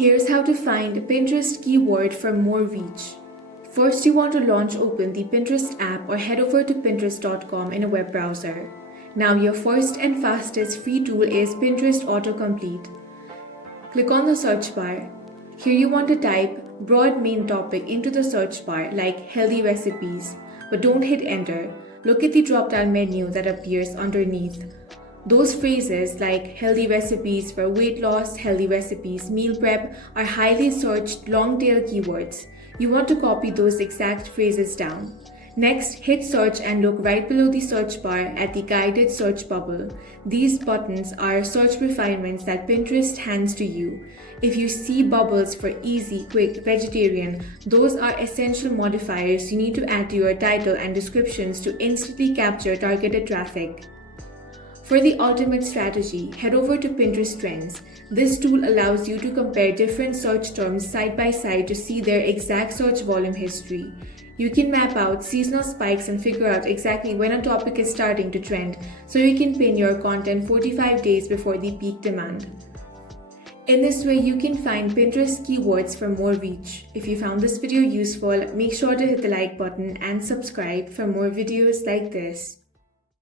Here's how to find Pinterest keyword for more reach. First, you want to open the Pinterest app or head over to pinterest.com in a web browser. Now, your first and fastest free tool is Pinterest Autocomplete. Click on the search bar. Here you want to type broad main topic into the search bar like healthy recipes, but don't hit enter. Look at the drop-down menu that appears underneath. Those phrases like healthy recipes for weight loss, healthy recipes, meal prep are highly searched long-tail keywords. You want to copy those exact phrases down. Next, hit search and look right below the search bar at the guided search bubble. These buttons are search refinements that Pinterest hands to you. If you see bubbles for easy, quick, vegetarian, those are essential modifiers you need to add to your title and descriptions to instantly capture targeted traffic. For the ultimate strategy, head over to Pinterest Trends. This tool allows you to compare different search terms side by side to see their exact search volume history. You can map out seasonal spikes and figure out exactly when a topic is starting to trend, so you can pin your content 45 days before the peak demand. In this way, you can find Pinterest keywords for more reach. If you found this video useful, make sure to hit the like button and subscribe for more videos like this.